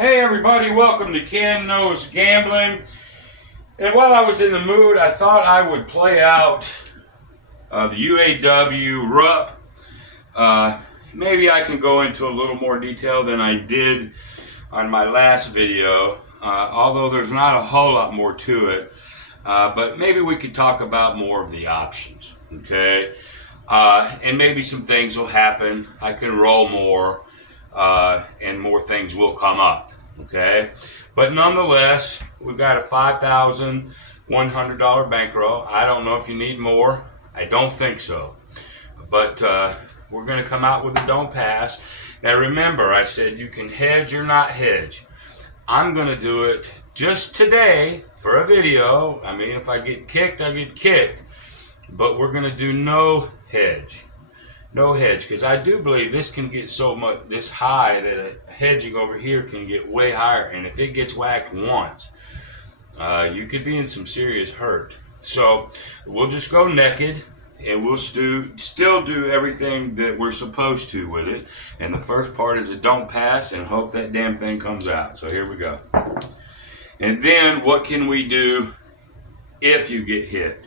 Hey everybody, welcome to Ken Knows Gambling. And while I was in the mood, I thought I would play out the UAW RUP. Maybe I can go into a little more detail than I did on my last video, although there's not a whole lot more to it. But maybe we could talk about more of the options, okay? And maybe some things will happen. I can roll more, and more things will come up, okay? But nonetheless, we've got a $5,100 bankroll. I don't know if you need more. I don't think so. But we're going to come out with a don't pass. Now remember, I said you can hedge or not hedge. I'm going to do it just today for a video. I mean, if I get kicked, I get kicked. But we're going to do no hedge. No hedge, because I do believe this can get so much, this high, that a hedging over here can get way higher. And if it gets whacked once, you could be in some serious hurt. So we'll just go naked, and we'll still do everything that we're supposed to with it. And the first part is a don't pass and hope that damn thing comes out. So here we go. And then what can we do if you get hit?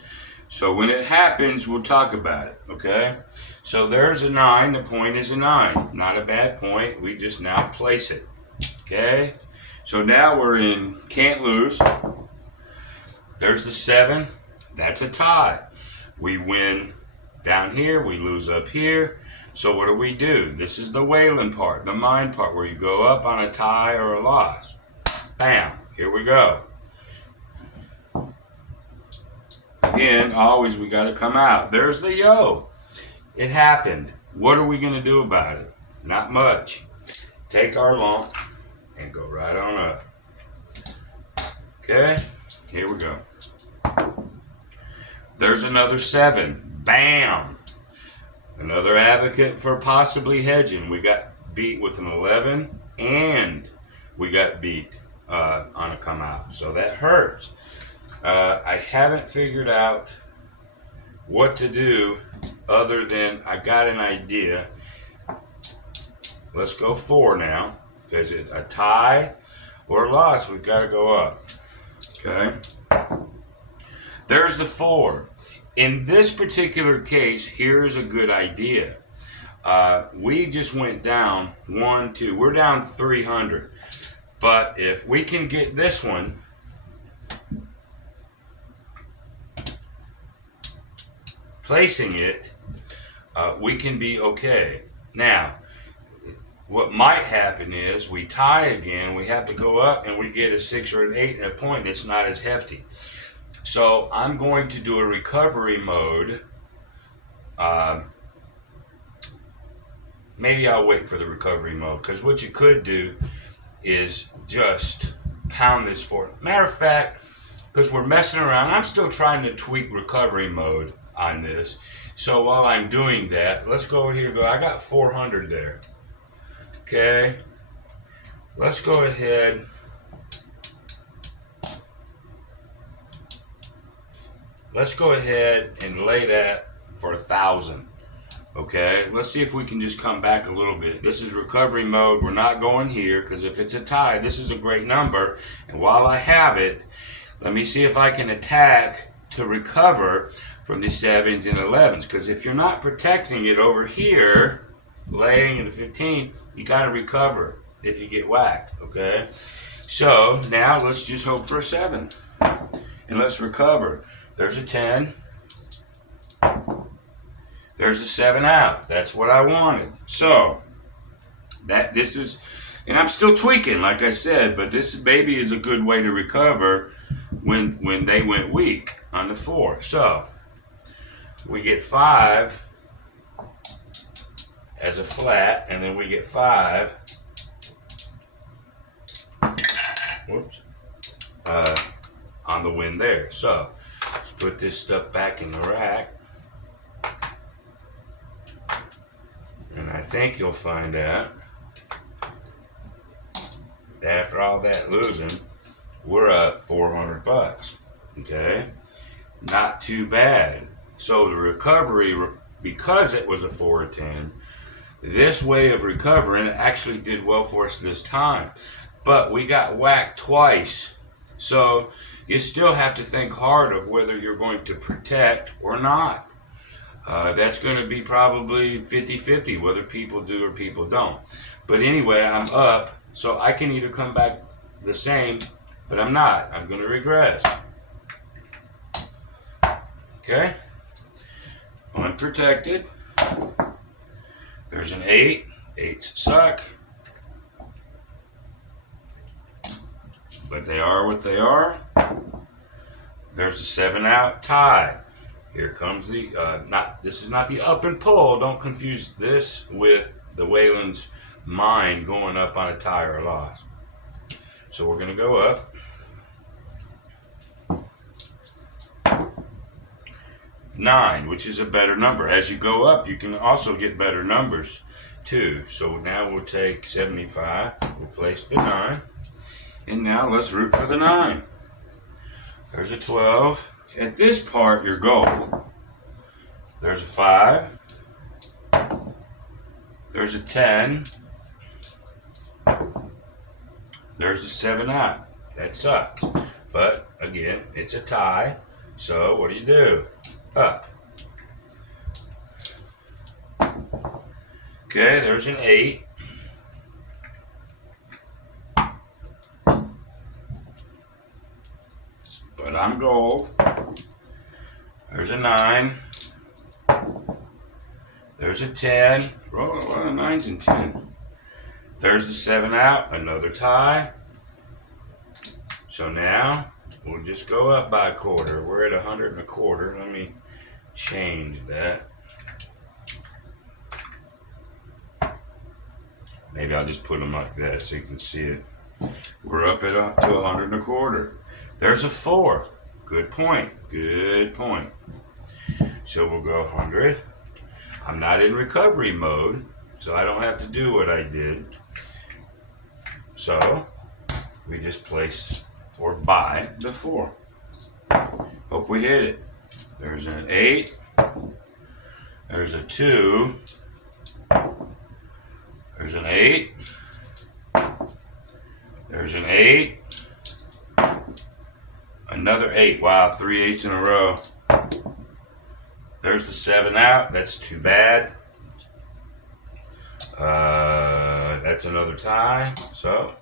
So when it happens, we'll talk about it, okay? So there's a 9. The point is a 9. Not a bad point. We just now place it, okay? So now we're in can't lose. There's the 7. That's a tie. We win down here. We lose up here. So what do? This is the whaling part, the mind part, where you go up on a tie or a loss. Bam. Here we go. Again, always we got to come out. There's the yo. It happened. What are we going to do about it? Not much. Take our lump and go right on up. Okay? Here we go. There's another 7. Bam! Another advocate for possibly hedging. We got beat with an 11, and we got beat on a come out. So that hurts. I haven't figured out what to do other than I got an idea. Let's go 4 now, because it's a tie or a loss. We've got to go up. Okay? There's the 4. In this particular case, here's a good idea. We just went down 1, 2. We're down 300. But if we can get this one, placing it, we can be okay. Now, what might happen is we tie again, we have to go up, and we get a 6 or an 8 and a point. It's not as hefty. So I'm going to do a recovery mode. Maybe I'll wait for the recovery mode, because what you could do is just pound this forward. Matter of fact, because we're messing around, I'm still trying to tweak recovery mode on this. So while I'm doing that, let's go over here. I got 400 there. Okay. Let's go ahead. Let's go ahead and lay that for 1,000. Okay. Let's see if we can just come back a little bit. This is recovery mode. We're not going here, because if it's a tie, this is a great number. And while I have it, let me see if I can attack to recover from the 7s and 11s, because if you're not protecting it over here, laying in the 15, you got to recover if you get whacked, okay? So now let's just hope for a 7, and let's recover. There's a 10. There's a 7 out. That's what I wanted. So this is, and I'm still tweaking, like I said, but this baby is a good way to recover when they went weak on the 4. So we get 5 as a flat, and then we get 5 on the win there. So let's put this stuff back in the rack, and I think you'll find out that after all that losing, we're up $400. Okay, not too bad. So the recovery, because it was a 4 or 10, this way of recovering actually did well for us this time. but we got whacked twice. So you still have to think hard of whether you're going to protect or not. That's going to be probably 50-50 whether people do or people don't. But anyway, I'm up, so I can either come back the same, but I'm not. I'm going to regress. Okay? Unprotected. There's an 8. 8s suck. But they are what they are. There's a 7 out tie. Here comes the, this is not the up and pull. Don't confuse this with the Wayland's mine going up on a tie or a loss. So we're going to go up. 9, which is a better number. As you go up, you can also get better numbers too. So now we'll take 75, we'll place the 9, and now let's root for the 9. There's a 12. At this part, you're gold. There's a 5. There's a 10. There's a 7 out. That sucks. But again, it's a tie. So what do? Up. Okay, there's an 8. But I'm gold. There's a 9. There's a 10. Roll a lot of 9s and 10. There's the 7 out. Another tie. So now we'll just go up by a quarter. We're at 100 and a quarter. Let me change that. Maybe I'll just put them like that so you can see it. We're up at to 100 and a quarter. There's a 4. Good point. Good point. So we'll go 100. I'm not in recovery mode, so I don't have to do what I did. So we just place or buy the 4. Hope we hit it. There's an 8. There's a 2. There's an 8. There's an 8. Another 8. Wow, 3 8s in a row. There's the 7 out. That's too bad. That's another tie. So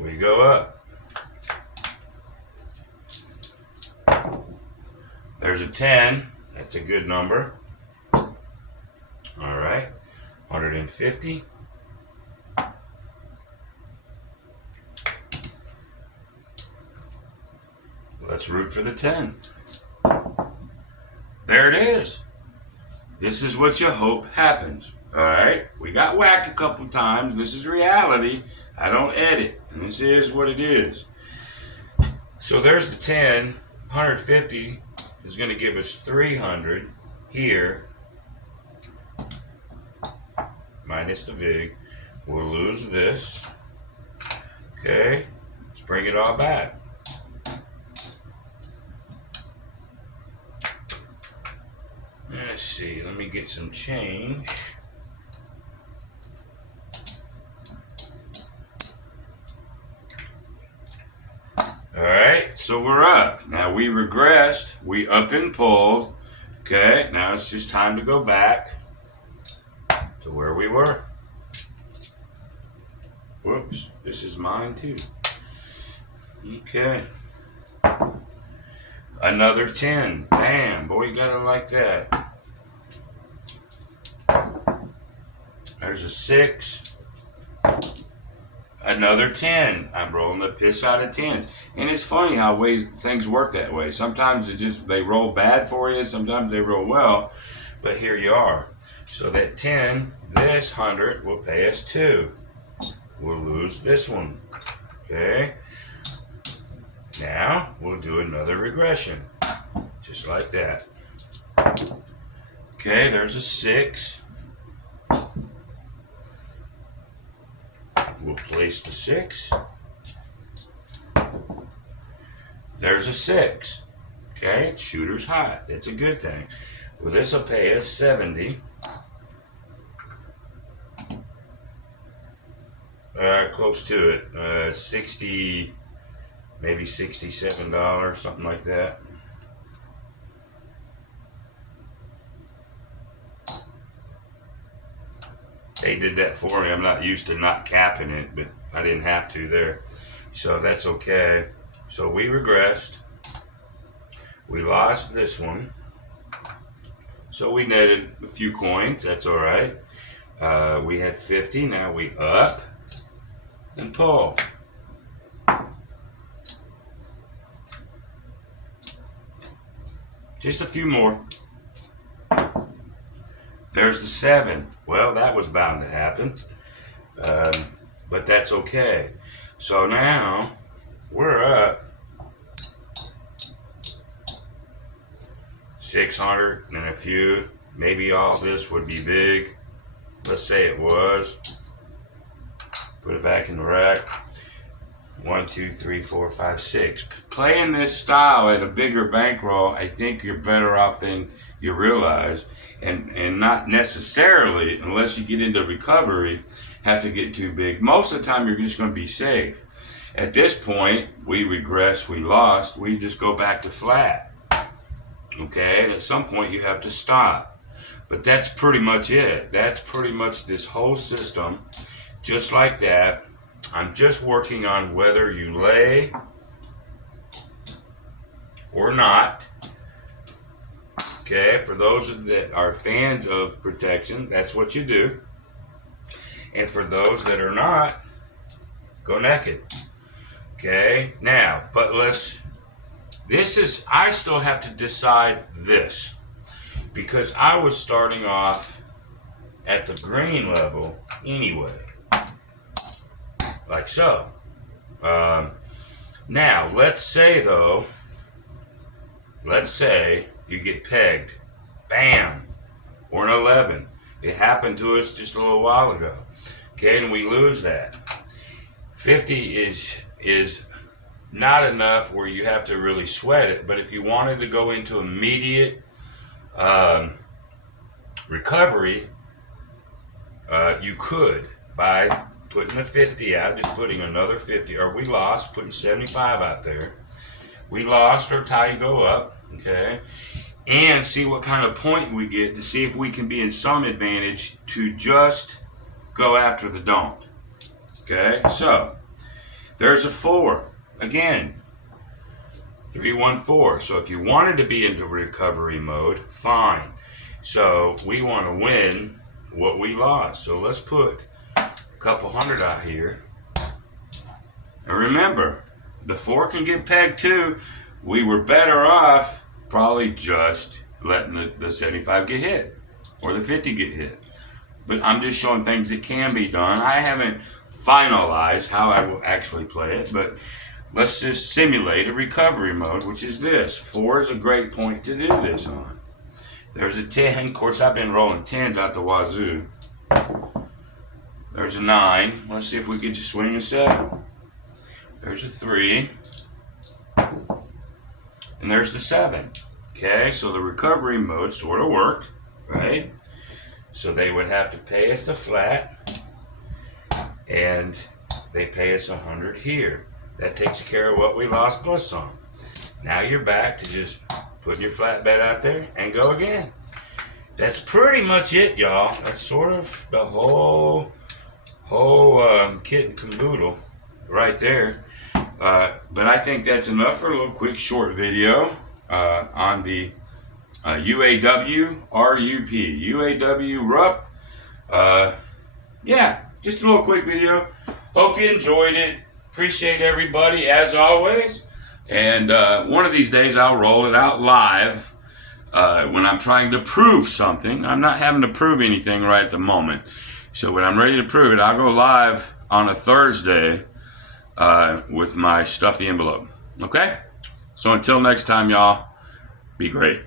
we go up. There's a 10. That's a good number. All right. 150. Let's root for the 10. There it is. This is what you hope happens. All right. We got whacked a couple times. This is reality. I don't edit. And this is what it is. So there's the 10. 150 is going to give us 300 here. Minus the VIG. We'll lose this. Okay. Let's bring it all back. Let's see, let me get some change. Alright, so we're up. Now we regressed, we up and pulled. Okay, now it's just time to go back to where we were. Whoops, this is mine too. Okay. Another 10. Bam, boy, you gotta like that. There's a 6. Another 10. I'm rolling the piss out of 10s. And it's funny how things work that way. Sometimes they roll bad for you. Sometimes they roll well. But here you are. So that 10, this 100 will pay us 2. We'll lose this one. Okay. Now we'll do another regression. Just like that. Okay, there's a 6. We'll place the 6. There's a 6. Okay, shooter's hot. That's a good thing. Well, this will pay us 70. Close to it. 60, maybe $67, something like that. They did that for me. I'm not used to not capping it, but I didn't have to there. So that's okay. So we regressed. We lost this one. So we netted a few coins. That's all right. We had 50. Now we up and pull. Just a few more. There's the 7. Well, that was bound to happen. But that's okay. So now we're up 600 and a few. Maybe all this would be big. Let's say it was. Put it back in the rack. 1, 2, 3, 4, 5, 6. Playing this style at a bigger bankroll, I think you're better off than you realize. And not necessarily, unless you get into recovery, have to get too big. Most of the time, you're just going to be safe. At this point, we regress, we lost, we just go back to flat. Okay, and at some point, you have to stop. But that's pretty much it. That's pretty much this whole system. Just like that. I'm just working on whether you lay or not. Okay, for those that are fans of protection, that's what you do. And for those that are not, go naked. Okay, now, but I still have to decide this. Because I was starting off at the green level anyway. Like so. Now, let's say you get pegged. Bam! Or an 11. It happened to us just a little while ago. Okay, and we lose that. 50 is not enough where you have to really sweat it, but if you wanted to go into immediate recovery, you could by putting the 50 out, just putting another 50, or we lost, putting 75 out there. We lost our tie go up, okay, and see what kind of point we get to see if we can be in some advantage to just go after the don't. Okay, so there's a 4 again, 3, 1, 4. So if you wanted to be into recovery mode, fine. So we want to win what we lost. So let's put a couple hundred out here. And remember, the 4 can get pegged too. We were better off probably just letting the 75 get hit or the 50 get hit. But I'm just showing things that can be done. I haven't finalized how I will actually play it, but let's just simulate a recovery mode, which is this. 4 is a great point to do this on. There's a 10. Of course, I've been rolling 10s out the wazoo. There's a 9. Let's see if we could just swing a 7. There's a 3. And there's the 7. Okay, so the recovery mode sort of worked, right? So they would have to pay us the flat, and they pay us 100 here. That takes care of what we lost plus some. Now you're back to just putting your flat bet out there and go again. That's pretty much it, y'all. That's sort of the whole kit and caboodle right there. But I think that's enough for a little quick short video on the UAW RUP. UAW RUP. Yeah, just a little quick video. Hope you enjoyed it. Appreciate everybody as always. And one of these days I'll roll it out live when I'm trying to prove something. I'm not having to prove anything right at the moment. So when I'm ready to prove it, I'll go live on a Thursday with my stuff the envelope. Okay? So until next time, y'all, be great.